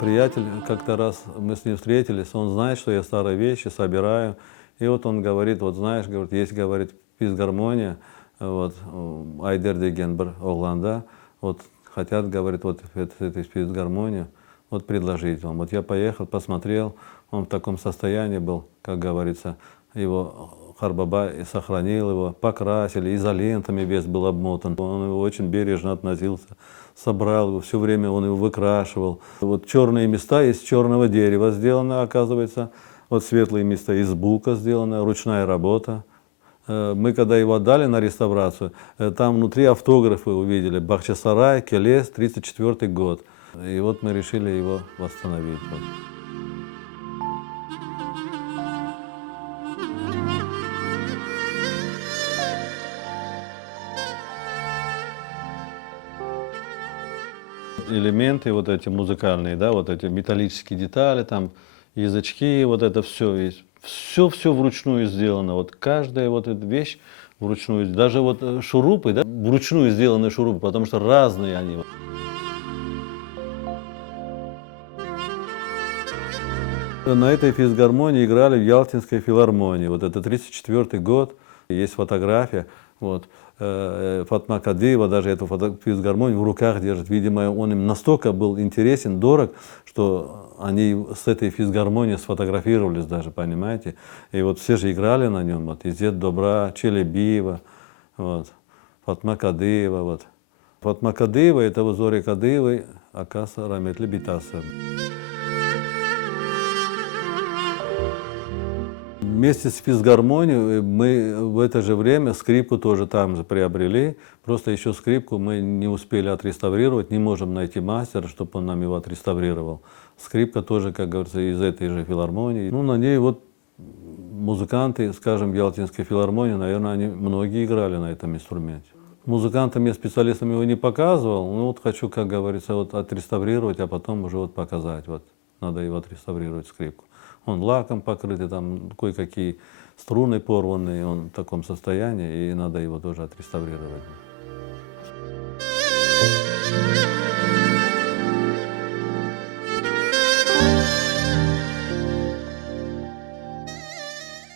Приятель, как-то раз мы с ним встретились, он знает, что я старые вещи собираю. И вот он говорит, вот знаешь, говорит, есть, говорит, физгармония, вот, Айдер деген бір оғланда, вот, хотят, говорит, вот эту физгармонию, вот, предложить вам. Вот я поехал, посмотрел, он в таком состоянии был, как говорится, его Харбаба и сохранил его, покрасили, изолентами весь был обмотан. Он его очень бережно относился, собрал его, все время он его выкрашивал. Вот черные места из черного дерева сделано, оказывается, вот светлые места из бука сделано, ручная работа. Мы когда его отдали на реставрацию, там внутри автографы увидели: Бахчисарай, Келес, 1934 год. И вот мы решили его восстановить. Вот. Элементы вот эти музыкальные, да, вот эти металлические детали, там язычки, вот это все есть. Все вручную сделано. Вот каждая вот эта вещь вручную. Даже вот шурупы, да, вручную сделаны шурупы, потому что разные они. На этой физгармонии играли в Ялтинской филармонии. Вот это 1934 год. Есть фотография. Вот. Фатма Кадыева даже эту физгармонию в руках держит. Видимо, он им настолько был интересен, дорог, что они с этой физгармонией сфотографировались даже, понимаете. И вот все же играли на нем. Вот. Изет Добра, Челебиева, вот. Фатма Кадыева. Вот. Фатма Кадыева — это в Зори Кадыевой Акаса Раметли Битаса. Вместе с физгармонией мы в это же время скрипку тоже там же приобрели. Просто еще скрипку мы не успели отреставрировать, не можем найти мастера, чтобы он нам его отреставрировал. Скрипка тоже, как говорится, из этой же филармонии. Ну, на ней вот музыканты, скажем, Ялтинской филармонии, наверное, они многие играли на этом инструменте. Музыкантам я специалистам его не показывал, ну вот хочу, как говорится, вот отреставрировать, а потом уже вот показать. Вот надо его отреставрировать, скрипку. Он лаком покрытый, там кое-какие струны порванные, он в таком состоянии, и надо его тоже отреставрировать.